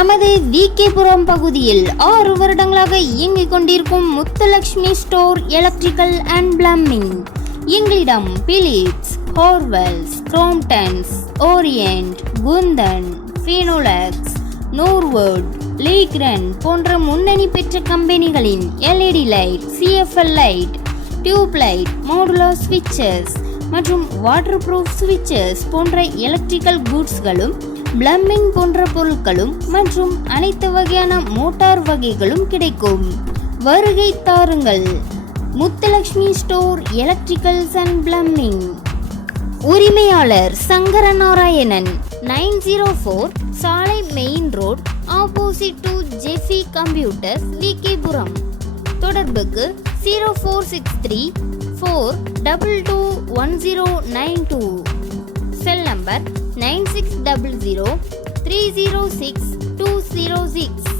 நமது Puram பகுதியில் 6 வருடங்களாக இயங்கிக் கொண்டிருக்கும் Muthu Lakshmi store electrical and plumbing. எங்களிடம் Philips, Havells, Cromptons, Orient, Kundan, Finolex, Norwood, Legrand போன்ற முன்னணி பெற்ற கம்பெனிகளின் LED light, CFL light, tube light, modular ஸ்விட்சஸ் மற்றும் வாட்டர் ப்ரூஃப் ஸ்விட்சஸ் போன்ற எலக்ட்ரிக்கல் கூட்ஸ்களும், பிளம்பிங் போன்ற பொருட்களும் மற்றும் அனைத்து வகையான மோட்டார் வகைகளும் கிடைக்கும். வருகை தாருங்கள். Muthulakshmi store electricals and plumbing. உரிமையாளர் சங்கரநாராயணன், 904 சாலை main road, opposite to ஜெஃபி computers, Puram. தொடர்புக்கு 0463 4221092. Cell number 9600 306 206.